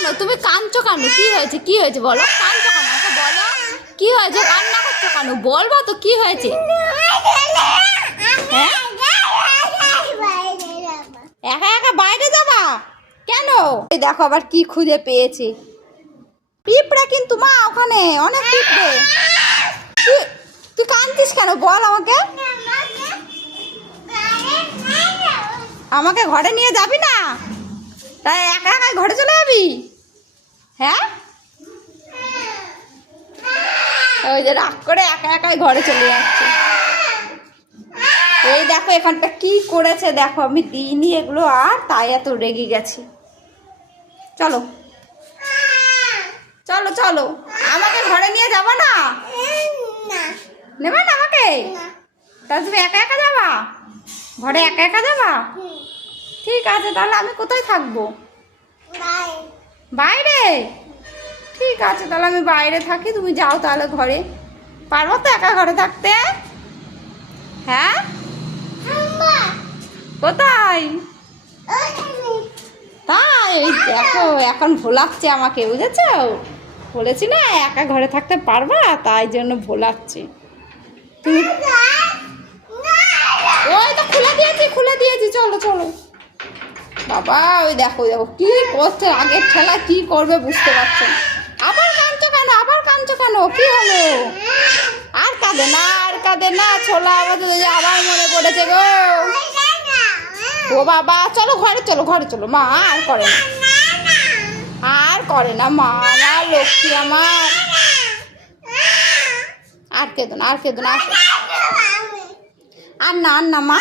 কেন? তুমি কাঁদছো কেন? কি হয়েছে? কি হয়েছে বলো? কাঁদছো কেন? আমাকে বলো কি হয়েছে? কান্না করছো কেন? বলবো তো কি হয়েছে? হ্যাঁ, একা একা বাইরে যাবা কেন? এই দেখো আবার কি খুঁজে পেয়েছি। পিঁপড়া কিন্তু মা, ওখানে অনেক পিঁপড়ে। তুই কাঁদছিস কেন বল আমাকে? আমাকে ঘরে নিয়ে যাবি না? তাই একা একাই ঘরে চলে যাবি? হ্যাঁ, ওই যে রাগ করে একা একাই ঘরে চলে যাচ্ছে। এই দেখো এখানটা কি করেছে দেখো, আমি দিইনি এগুলো আর তাই এত রেগে গেছি। চলো চলো চলো, আমাকে ঘরে নিয়ে যাবো না? নেবে না আমাকে? তাহলে তুমি একা একা যাবা ঘরে? একা একা যাবা? ঠিক আছে, তাহলে আমি কোথায় থাকবো? বাইরে? ঠিক আছে, তাহলে আমি বাইরে থাকি, তুমি যাও তাহলে ঘরে। পারবো তো একা ঘরে থাকতে? হ্যাঁ, কোথায়? তাই দেখো এখন ভোলাচ্ছে আমাকে, বুঝেছো? বলেছি না একা ঘরে থাকতে পারবা, তাই জন্য ভোলাচ্ছে। তুমি ওই তো খুলে দিয়েছি, খুলে দিয়েছি, চলো চলো। বাবা ওই দেখো দেখো কি করছে, আগের ঠেলা কি করবে বুঝতে পারছো না। আবার কাঁদছো কেন? আবার কাঁদছো কেন? কি হলো? আর কাঁদে না, আর কাঁদে না। ছোলা আমাদের আবার মনে পড়েছে গো। ও বাবা, চলো ঘরে চলো, ঘরে চলো। মা আর করে না, আর করে না মা, আমার লক্ষ্মী আমার। আর কেঁদো না, আর কেঁদো না। আর না, আর না মা।